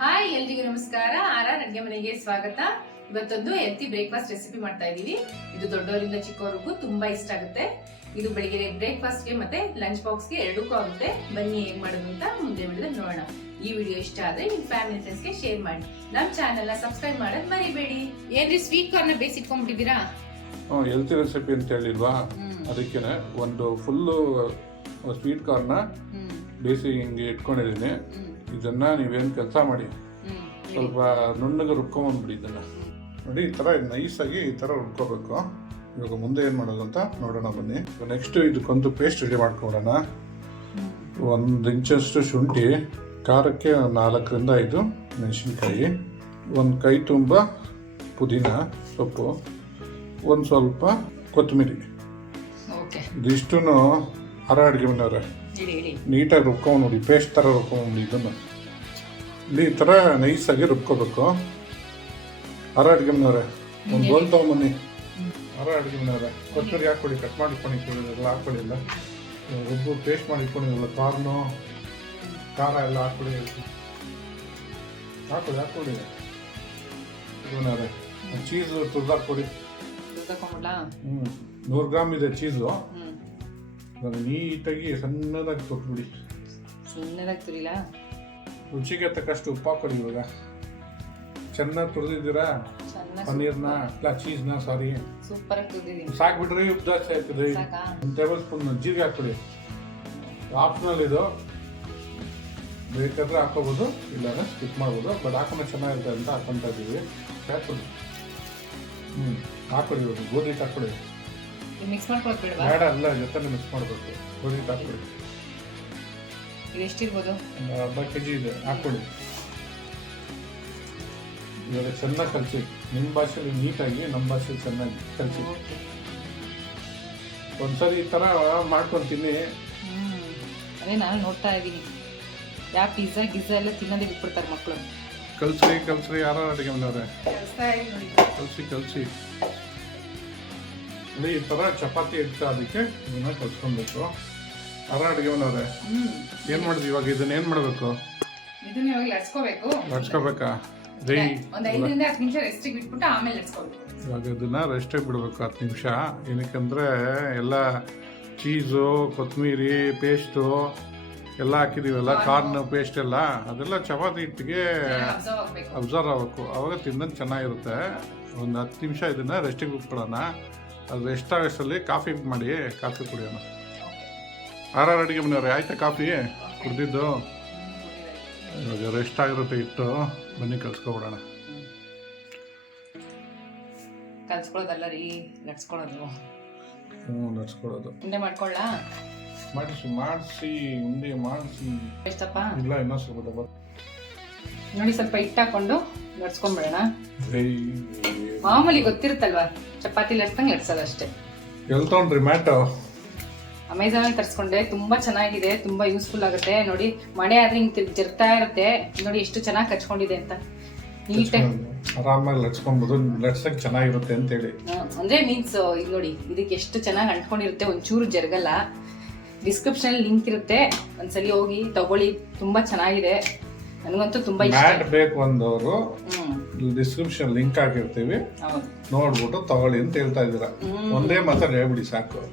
Hi ಎಲ್ರಿಗೂ ನಮಸ್ಕಾರ. ಅಡುಗೆ ಮನೆಗೆ ಸ್ವಾಗತ. ಇವತ್ತೊಂದು ಹೆಲ್ತಿ ಬ್ರೇಕ್ಫಾಸ್ಟ್ ರೆಸಿಪಿ ಮಾಡ್ತಾ ಇದೀವಿ. ಇದು ದೊಡ್ಡವರಿಂದ ಚಿಕ್ಕವರಿಗೂ ತುಂಬಾ ಇಷ್ಟ ಆಗುತ್ತೆ. ಇದು ಬೆಳಿಗ್ಗೆ ಬ್ರೇಕ್ಫಾಸ್ಟ್ಗೆ ಮತ್ತೆ ಲಂಚ್ ಬಾಕ್ಸ್ಗೆ ಎರಡಕ್ಕೂ ಆಗುತ್ತೆ. ಬನ್ನಿ ಹೇಗ್ ಮಾಡೋದು ಅಂತ ಮುಂದೆ ವಿಡಿಯೋದಲ್ಲಿ ನೋಡೋಣ. ಈ ವಿಡಿಯೋ ಇಷ್ಟ ಆದ್ರೆ ನಿಮ್ಮ ಫ್ಯಾಮಿಲಿ ಫ್ರೆಂಡ್ಸ್ಗೆ ಶೇರ್ ಮಾಡಿ. ನಮ್ಮ ಚಾನೆಲ್ ನ ಸಬ್ಸ್ಕ್ರೈಬ್ ಮಾಡೋದು ಮರಿಬೇಡಿ. ಏನ್ರಿ ಸ್ವೀಟ್ ಕಾರ್ನ್ ಬೇಯಿಸಿಟ್ಕೊಂಡ್ಬಿಟ್ಟಿದ್ದೀರಾ? ಹೆಲ್ತಿ ರೆಸಿಪಿ ಅಂತ ಹೇಳಿಲ್ವಾ, ಅದಕ್ಕೆ ಒಂದು ಫುಲ್ಲು ಸ್ವೀಟ್ ಕಾರ್ನ ಬೇಯಿಸಿ ಹಿಂಗೆ ಇಟ್ಕೊಂಡಿದ್ದೀನಿ. ಇದನ್ನ ನೀವೇನು ಕೆಲಸ ಮಾಡಿ, ಸ್ವಲ್ಪ ನುಣ್ಣಗೆ ರುಬ್ಕೊಂಡ್ಬಿಡಿ. ಇದನ್ನ ನೋಡಿ, ಈ ಥರ ನೈಸಾಗಿ ಈ ಥರ ರುಬ್ಕೋಬೇಕು. ಇವಾಗ ಮುಂದೆ ಏನು ಮಾಡೋದು ಅಂತ ನೋಡೋಣ ಬನ್ನಿ. ನೆಕ್ಸ್ಟ್ ಇದಕ್ಕೊಂದು ಪೇಸ್ಟ್ ರೆಡಿ ಮಾಡ್ಕೊಳ್ಳೋಣ. 1 ಇಂಚಷ್ಟು ಶುಂಠಿ, ಖಾರಕ್ಕೆ 4ರಿಂದ 5 ಮೆಣಸಿನ್ಕಾಯಿ, 1 ಕೈ ತುಂಬ ಪುದೀನ ಸೊಪ್ಪು, ಒಂದು ಸ್ವಲ್ಪ ಕೊತ್ತಂಬರಿ. ಇದಿಷ್ಟು ಅಡುಗೆ ಮನೆಯವ್ರೆ ನೀಟಾಗಿ ರುಬ್ಕೊಂಡು ನೋಡಿ, ಪೇಸ್ಟ್ ಥರ ರುಬ್ಕೊಂಡು ಇದನ್ನು ಇಲ್ಲಿ ಈ ಥರ ನೈಸಾಗಿ ರುಬ್ಕೋಬೇಕು. ಅಡುಗೆ ಮನೆಯವ್ರೆ ಒಂದು ಬೋಲ್ ತೊಗೊಂಬನ್ನಿ. ಅಡುಗೆ ಮನೆಯವ್ರೆ ಕೊತ್ತಂಬರಿ ಹಾಕ್ಕೊಡಿ, ಕಟ್ ಮಾಡಿಟ್ಕೊಂಡಿಲ್ಲ ಹಾಕ್ಕೊಳ್ಳಿಲ್ಲ, ರುಬ್ಬು ಪೇಸ್ಟ್ ಮಾಡಿ ಇಟ್ಕೊಂಡಿಲ್ಲ, ಕಾರ್ನು ಖಾರ ಎಲ್ಲ ಹಾಕ್ಕೊಡಿ ಹಾಕ್ಕೊಳ್ಳಿ. ಮನೆಯವ್ರೆ ಚೀಸು ತುರ್ದಾಕ್ಕೊಡಿ. 100 ಗ್ರಾಮ್ ಇದೆ ಚೀಸು. ನೀಟಾಗಿ ಸಣ್ಣದಾಗಿ ಕೊಟ್ಬಿಡಿ. ರುಚಿಗೆ ತಕ್ಕಷ್ಟು ಉಪ್ಪು ಹಾಕೊಳ್ಳಿ. ಇವಾಗ ಚೆನ್ನಾಗಿ ತುರಿದಿದ್ದೀರಾ ಪನ್ನೀರ್ನ, ಚೀಸ್ನ, ಸಾರಿ ಸಾಕ್ಬಿಟ್ರಿ. ಉಪ್ಪು ಜಾಸ್ತಿ ಆಯ್ತದೆ. 1 ಟೇಬಲ್ ಸ್ಪೂನ್ ಜೀರಿಗೆ ಹಾಕ್ಬಿಡಿ. ಆಪ್ಷನಲ್ ಇದು, ಬೇಕಾದ್ರೆ ಹಾಕೋಬೋದು, ಇಲ್ಲಾಂದ್ರೆ ಸ್ಕಿಪ್ ಮಾಡ್ಬೋದು. ಬಟ್ ಹಾಕೊಂಡ್ರೆ ಚೆನ್ನಾಗಿರುತ್ತೆ ಅಂತ ಹಾಕೊಂತ ಇದ್ದೀವಿ. ಹಾಕ್ಬಿಡಿ. ಹಾಕೊಳ್ಳಿ. ಇವಾಗ ಗೋಧಿ ಹಾಕ್ಬಿಡಿ. ಮಿಕ್ಸ್ ಮಾಡ್ಕೊಳ್ಳೋದು ಬೇಡ, ಅಲ್ಲ ಜೊತೆ ಮಿಕ್ಸ್ ಮಾಡಬೇಕು. ಗೋಧಿ ಹಾಕ್ಬಿಡಿ. ಇದು ಎಷ್ಟಿರ್ಬೋದು? ಒಂದು ಅರ್ಧ kg ಇದೆ, ಹಾಕ್ಬಿಡಿ. ಇವಾಗ ಚೆನ್ನಾಗಿ ಕಲಿಸಿ. ನಿಮ್ಮ ಭಾಷೆಯಲ್ಲಿ ನೀಟಾಗಿ, ನಮ್ಮ ಭಾಷೆಯಲ್ಲಿ ಚೆನ್ನಾಗಿ ಕಲಿಸಿ. ಒಂದ್ಸರಿ ಈ ಥರ ಮಾಡ್ಕೊತೀನಿ. ಅದೇ ನಾನು ನೋಡ್ತಾ ಇದ್ದೀನಿ. ಯಾವ ಪಿಜ್ಜಾ ಗಿಜ್ಜಾ ಎಲ್ಲ ತಿನ್ನೋದೇ ಬಿಟ್ಬಿಡ್ತಾರೆ ಮಕ್ಕಳು. ಕಲ್ಸ್ರಿ ಯಾರು ಅಡುಗೆ ಮನೆಯವ್ರೆ, ಕಲಿಸಿ. ಈ ಥರ ಚಪಾತಿ ಇಟ್ಟು ಅದಕ್ಕೆ ಇದನ್ನ ಕಲ್ಸ್ಕೊಬೇಕು. ಅಡುಗೆ ಮನೆಯವ್ರೆ ಏನು ಮಾಡಿದ್ವಿ ಇವಾಗ? ಇದನ್ನ ಏನು ಮಾಡಬೇಕು? ಇದನ್ನ ಇವಾಗ ಲಟ್ಸ್ಕೋಬೇಕಾ? ಒಂದು 5 ರಿಂದ 10 ನಿಮಿಷ ರೆಸ್ಟಿಗೆ ಬಿಟ್ಬಿಟ್ಟು ಆಮೇಲೆ ಲಟ್ಸ್ಕೋಬೇಕು. ಇವಾಗ ಇದನ್ನ ರೆಸ್ಟಿಗೆ ಬಿಡಬೇಕು 10 ನಿಮಿಷ. ಏನಕ್ಕಂದ್ರೆ ಎಲ್ಲ ಚೀಸು, ಕೊತ್ತಂಬರಿ ಪೇಸ್ಟು ಎಲ್ಲ ಹಾಕಿದೀವಲ್ಲ, ಕಾರ್ನ್ ಪೇಸ್ಟ್ ಎಲ್ಲ, ಅದೆಲ್ಲ ಚಪಾತಿ ಹಿಟ್ಟಿಗೆ ಅಬ್ಸರ್ವ್ ಆಗಬೇಕು. ಅವಾಗ ತಿನ್ನೋದು ಚೆನ್ನಾಗಿರುತ್ತೆ. ಒಂದು 10 ನಿಮಿಷ ಇದನ್ನ ರೆಸ್ಟಿಗೆ ಬಿಟ್ಬಿಡೋಣ. ಅದು ರೆಸ್ಟ್ ಆಗೋಷ್ಟರಲ್ಲಿ ಕಾಫಿ ಮಾಡಿ, ಕಾಫಿ ಕುಡಿಯೋಣ. ಅಡುಗೆ ಮನೆಯವ್ರೆ ಆಯ್ತಾ ಕಾಫಿ ಕುಡ್ದಿದ್ದು? ಇವಾಗ ರೆಸ್ಟ್ ಆಗಿರುತ್ತೆ ಇಟ್ಟು, ಬನ್ನಿ ಕಲ್ಸ್ಕೊಬಿಡೋಣ. ಕಲ್ಸ್ಕೊಳ್ಳೋದಲ್ಲ ರೀ, ಲಟ್ಸ್ಕೊಳ್ಳೋದು. ಲಟ್ಸ್ಕೊಳ್ಳೋದು. ಉಂಡೆ ಮಾಡ್ಕೊಳ್ಳಾ? ಮಾಡಿಸಿ ಉಂಡೆ ಮಾಡಿಸಿ. ಎಷ್ಟಪ್ಪ? ಇಲ್ಲ, ಇನ್ನೂ ಸ್ವಲ್ಪ ದಪ್ಪ ನೋಡಿ. ಸ್ವಲ್ಪ ಹಿಟ್ಟು ಹಾಕೊಂಡು ಲಟ್ಸ್ಕೊಂಡ್ಬಿಡೋಣ. ಮಾಮೂಲಿ ಗೊತ್ತಿರುತ್ತಲ್ವಾ, ಚಪಾತಿ ಲಟ್ಸಂಗೆ ಲಟ್ಸೋದು ಅಷ್ಟೇ. ಎಲ್ಲಿ ತಗೊಂಡ್ರಿ ಮ್ಯಾಟು? ಅಮೆಝಾನ್ ಅಲ್ಲಿ ತರಿಸ್ಕೊಂಡೆ. ತುಂಬಾ ಚೆನ್ನಾಗಿದೆ, ತುಂಬಾ ಯೂಸ್ಫುಲ್ ಆಗುತ್ತೆ. ನೋಡಿ, ಮಳೆ ಆದ್ರೆ ಹಿಂಗೆ ಜರ್ತಾ ಇರುತ್ತೆ. ನೋಡಿ ಎಷ್ಟು ಚೆನ್ನಾಗಿ ಕಚ್ಕೊಂಡಿದೆ ಅಂತ. ನೀಟಾಗಿ ಆರಾಮಾಗಿ ಲಟ್ಸ್ಕೊಂಬೋದು. ಲಟ್ಸಕ್ಕೆ ಚೆನ್ನಾಗಿರುತ್ತೆ ಅಂತೇಳಿ. ಅಂದ್ರೆ ಮೀನ್ಸ್ ಇದು ನೋಡಿ, ಇದಕ್ಕೆ ಎಷ್ಟು ಚೆನ್ನಾಗಿ ಅಂಟ್ಕೊಂಡಿರುತ್ತೆ, ಒಂಚೂರು ಜರ್ಗಲ್ಲ. ಡಿಸ್ಕ್ರಿಪ್ಷನ್ ಲಿಂಕ್ ಇರುತ್ತೆ, ಒಂದ್ಸಲಿ ಹೋಗಿ ತಗೊಳ್ಳಿ. ತುಂಬಾ ಚೆನ್ನಾಗಿದೆ, ನನಗಂತೂ ತುಂಬಾ ಇಷ್ಟ. ಮ್ಯಾಟ್ ಬೇಕು ಅಂದವರು ಡಿಸ್ಕ್ರಿಪ್ಷನ್ ಲಿಂಕ್ ಹಾಕಿರ್ತೀವಿ, ನೋಡ್ಬಿಟ್ಟು ತಗೊಳ್ಳಿ ಅಂತ ಹೇಳ್ತಾ ಇದ್ದೀರಾ. ಒಂದೇ ಮಾತಾಡಿ ಹೇಳ್ಬಿಡಿ, ಸಾಕ್ಬಿಡಿ.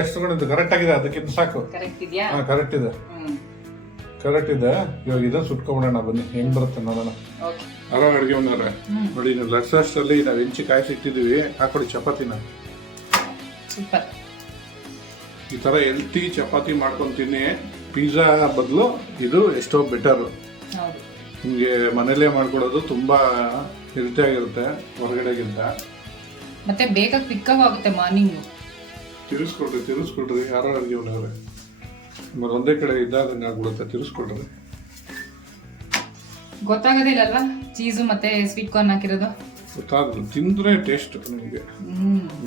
ಎಷ್ಟು ತಗೊಂಡಿದ್ದು ಕರೆಕ್ಟ್ ಆಗಿದೆ, ಅದಕ್ಕಿಂತ ಸಾಕು. ಕರೆಕ್ಟ್ ಇದೆಯಾ? ಕರೆಕ್ಟ್ ಇದೆ. ಇವಾಗ ಇದನ್ನ ಸುಟ್ಕೊಂಡ್ಬಿಡೋಣ ಬನ್ನಿ, ಹೆಂಗ್ ಬರುತ್ತೆ ನೋಡೋಣ. ಅಡುಗೆ ಮನೆಯವ್ರೆ ನೋಡಿ, ನೀವು ಲಟ್ಸಲ್ಲಿ ನಾವು ಹೆಂಚಿ ಕಾಯಿಸಿಟ್ಟಿದ್ದೀವಿ. ಹಾಕೊಡಿ ಚಪಾತಿನ. ಸೂಪರ್. ಈ ಥರ ಹೆಲ್ತಿ ಚಪಾತಿ ಮಾಡ್ಕೊಂತೀನಿ. ಪಿಜ್ಜಾ ಬದಲು ಇದು ಎಷ್ಟೋ ಬೆಟರು. ನಿಮಗೆ ಮನೇಲೇ ಮಾಡ್ಕೊಡೋದು ತುಂಬಾ ಹೆಲ್ತಿ ಆಗಿರುತ್ತೆ ಹೊರಗಡೆಗಿಂತ. ಮತ್ತೆ ಬೇಗ ಕ್ವಿಕ್ಕಾಗೂ ಆಗುತ್ತೆ. ಮಾರ್ನಿಂಗು ತಿರ್ಸ್ಕೊಳ್ರಿ ಯಾರೋ ಅಡುಗೆ ಮನೆಯವ್ರೆ. ಒಂದೇ ಕಡೆ ಇದ್ದಾದಂಗೆ ಆಗ್ಬಿಡುತ್ತೆ, ತಿರ್ಸ್ಕೊಳ್ರಿ. ಗೊತ್ತಾಗೋದೇ ಇಲ್ಲಲ್ವಾ ಚೀಸು ಮತ್ತೆ ಸ್ವೀಟ್ ಕಾರ್ನ್ ಹಾಕಿರೋದು? ಗೊತ್ತಾಗಲ್ಲ, ತಿಂದ್ರೆ ಟೇಸ್ಟ್. ನಿಮಗೆ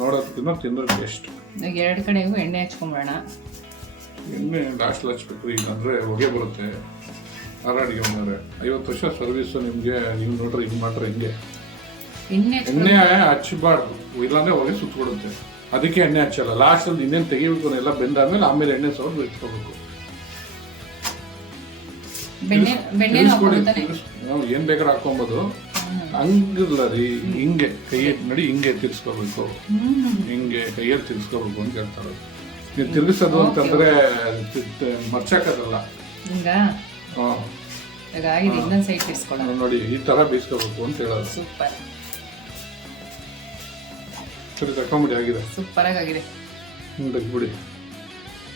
ನೋಡೋದಕ್ಕಿಂತ ತಿಂದ್ರೆ ಟೇಸ್ಟ್. 2 ಕಡೆಗೂ ಎಣ್ಣೆ ಹಚ್ಕೊಂಡ್ಬಿಡೋಣ. ಎಣ್ಣೆ ಲಾಸ್ಟ್ ಹಚ್ಬೇಕು, ಇಲ್ಲಾಂದ್ರೆ ಹೊಗೆ ಬರುತ್ತೆ. ಅಡುಗೆ ಮನೆಯವ್ರೆ 50 ವರ್ಷ ಸರ್ವಿಸು ನಿಮಗೆ. ನೀವು ನೋಡ್ರಿ ಹಿಂಗೆ ಮಾಡ್ರೆ ಹಿಂಗೆ ಎಣ್ಣೆ ಹಚ್ಚಬಾರ್ದು, ಇಲ್ಲಾಂದ್ರೆ ಹೊಗೆ ಸುತ್ತಬಿಡುತ್ತೆ. ಅದಕ್ಕೆ ಎಣ್ಣೆ ಹಚ್ಚಲ್ಲ. ಲಾಸ್ಟಲ್ಲಿ ಇನ್ನೇನು ತೆಗಿಬೇಕು ಎಲ್ಲ ಬೆಂದಾದ್ಮೇಲೆ ಆಮೇಲೆ ಎಣ್ಣೆ ಸೌಂಡ್ ಇಟ್ಕೋಬೇಕು. ಬೆಣ್ಣೆ ನಾವು ಏನ್ ಬೇಕಾದ್ರೂ ಹಾಕೊಬೋದು. ಹಂಗಿಲ್ಲ ರೀ, ಹಿಂಗೆ ಕೈ ನಡಿ ಹಿಂಗೆ ತಿರ್ಸ್ಕೋಬೇಕು, ಹಿಂಗೆ ಕೈಯಲ್ಲಿ ತಿರ್ಸ್ಕೋಬೇಕು ಅಂತ ಹೇಳ್ತಾರೆ. ನೀವು ತಿರ್ಗಿಸೋದು ಅಂತಂದ್ರೆ ಮರ್ಚಕ್ಕದಲ್ಲ. ನೋಡಿ ಈ ತರ ಬೇಯಿಸ್ಕೋಬೇಕು ಅಂತ ಹೇಳೋದು. ಸೂಪರ್, ಸರಿ ತಕೊಂಬಿಡಿ, ಆಗಿದೆ, ಸೂಪರ್ ಆಗಿದೆ. ತೆಗ್ಬಿಡಿ.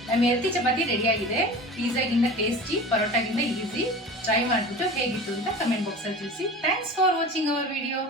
ನಮ್ಮ ಹೆಲ್ತಿ ಚಪಾತಿ ರೆಡಿ ಆಗಿದೆ. ಪಿಜ್ಜಾಗಿಂತ ಟೇಸ್ಟಿ, ಪರೋಟಾಗಿಂತ ಈಸಿ. ಟ್ರೈ ಮಾಡಿಬಿಟ್ಟು ಹೇಗಿತ್ತು ಅಂತ ಕಮೆಂಟ್ ಬಾಕ್ಸ್ ಅಲ್ಲಿ ತಿಳಿಸಿ. Thanks for watching our video.